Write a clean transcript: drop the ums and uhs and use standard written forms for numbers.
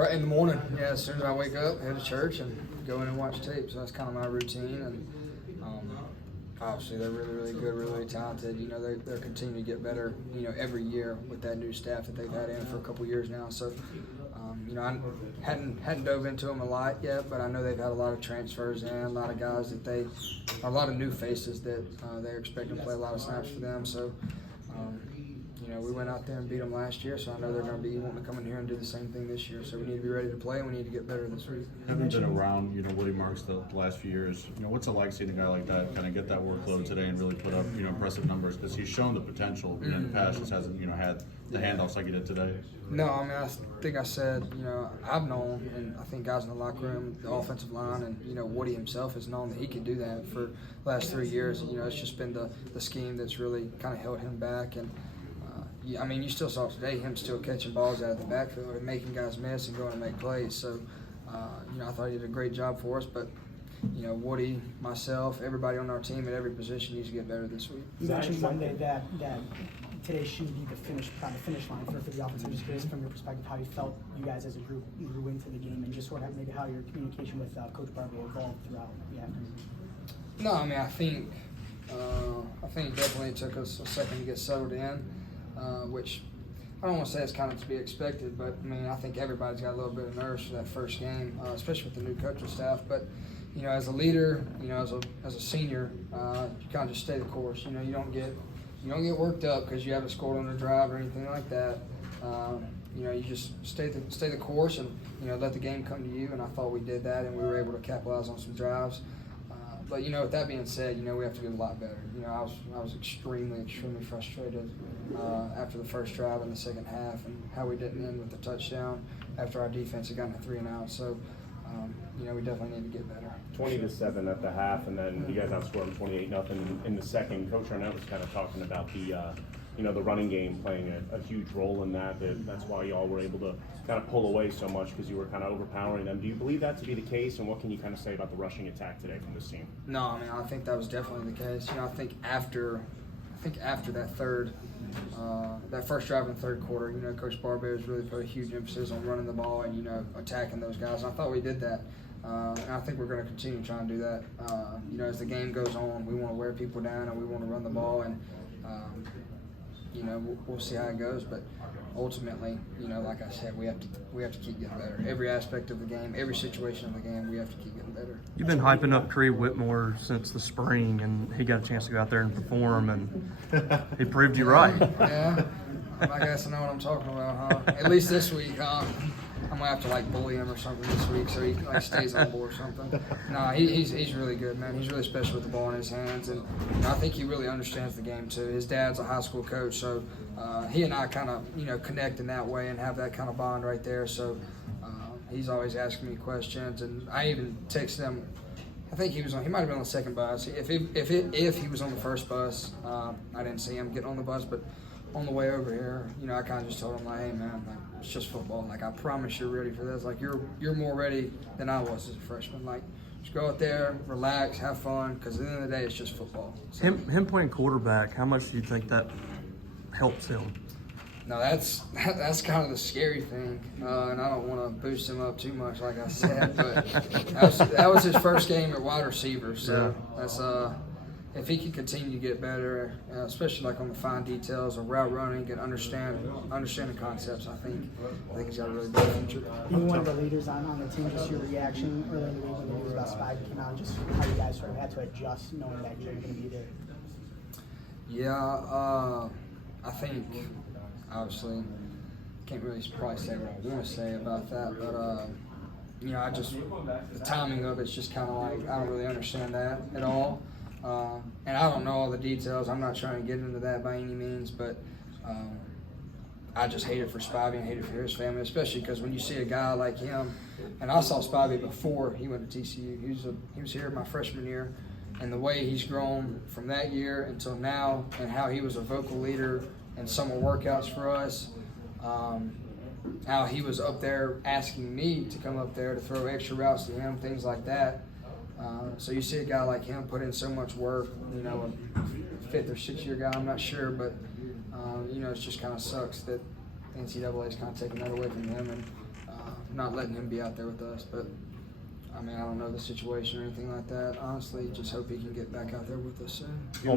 Right in the morning, yeah. As soon as I wake up, head to church and go in and watch tape. So that's kind of my routine. And obviously, they're really, really good, really, really talented. You know, they're continuing to get better. You know, every year with that new staff that they've had in for a couple years now. So, you know, I hadn't dove into them a lot yet, but I know they've had a lot of transfers in, a lot of guys a lot of new faces that they're expecting to play a lot of snaps for them. So. You know, we went out there and beat them last year, so I know they're going to be wanting to come in here and do the same thing this year. So we need to be ready to play, and we need to get better this week. Having been around, you know, Woody Marks the last few years, you know, what's it like seeing a guy like that kind of get that workload today and really put up, you know, impressive numbers? Because he's shown the potential, you know, in the past, just hasn't, you know, had the handoffs like he did today. No, I mean, I think I said, you know, I've known, and I think guys in the locker room, the offensive line, and, you know, Woody himself has known that he could do that for the last 3 years. You know, it's just been the scheme that's really kind of held him back. And I mean, you still saw today him still catching balls out of the backfield and making guys miss and going to make plays. So, you know, I thought he did a great job for us. But, you know, Woody, myself, everybody on our team at every position needs to get better this week. You mentioned Monday that today should be the finish line for the offense. I'm just curious from your perspective how you felt you guys as a group grew into the game and just sort of maybe how your communication with Coach Barbie evolved throughout the afternoon. No, I mean, I think it definitely took us a second to get settled in. Which I don't want to say it's kind of to be expected, but I mean, I think everybody's got a little bit of nerves for that first game, especially with the new coaching staff. But you know, as a leader, you know, as a senior, you kind of just stay the course. You know, you don't get worked up because you haven't scored on a drive or anything like that. You know, you just stay the course and, you know, let the game come to you. And I thought we did that, and we were able to capitalize on some drives. But, you know, with that being said, you know, we have to do a lot better. You know, I was extremely frustrated after the first drive in the second half and how we didn't end with the touchdown after our defense had gotten a 3-and-out. So, you know, we definitely need to get better. 20-7 at the half, and then you guys outscored them 28-0 in the second. Coach Arnett was kind of talking about you know, the running game playing a huge role in that. That's why y'all were able to kind of pull away so much because you were kind of overpowering them. Do you believe that to be the case, and what can you kind of say about the rushing attack today from this team? No, I mean, I think that was definitely the case. You know, I think after that first drive in the third quarter, you know, Coach Barber's really put a huge emphasis on running the ball and, you know, attacking those guys. And I thought we did that. And I think we're going to continue trying to do that. You know, as the game goes on, we want to wear people down and we want to run the ball. And, you know, we'll see how it goes. But ultimately, you know, like I said, we have to keep getting better. Every aspect of the game, every situation of the game, we have to keep getting better. You've been hyping up Cree Whitmore since the spring, and he got a chance to go out there and perform, and he proved you right. Yeah, I guess I know what I'm talking about, huh? At least this week, huh? I'm gonna have to like bully him or something this week so he like stays on board or something. No, he's really good, man. He's really special with the ball in his hands, and you know, I think he really understands the game too. His dad's a high school coach, so he and I kind of, you know, connect in that way and have that kind of bond right there. So he's always asking me questions, and I even text him. I think he might have been on the second bus. If he was on the first bus, I didn't see him getting on the bus, but on the way over here, you know, I kind of just told him, like, hey, man, like, it's just football. Like, I promise you're ready for this. Like, you're more ready than I was as a freshman. Like, just go out there, relax, have fun, because at the end of the day, it's just football. So, Him playing quarterback, how much do you think that helps him? No, that's kind of the scary thing, and I don't want to boost him up too much, like I said, but that was his first game at wide receiver, so that's if he can continue to get better, especially like on the fine details of route running and understand the concepts, I think he's got a really good future. Being one of the leaders on the team, just your reaction earlier in the week when the news about Spivey came out, just how you guys sort of had to adjust knowing that you're going to be there. Yeah, I think obviously can't really probably say what I want to say about that, but you know, the timing of it's just kind of like I don't really understand that at all. And I don't know all the details. I'm not trying to get into that by any means, but I just hate it for Spivey and hate it for his family, especially because when you see a guy like him, and I saw Spivey before he went to TCU. He was here my freshman year, and the way he's grown from that year until now, and how he was a vocal leader in summer workouts for us, how he was up there asking me to come up there to throw extra routes to him, things like that. So you see a guy like him put in so much work, you know, a 5th or 6th year guy, I'm not sure, but, you know, it just kind of sucks that the NCAA is kind of taking that away from him. And, not letting him be out there with us. But I mean, I don't know the situation or anything like that. Honestly, just hope he can get back out there with us soon.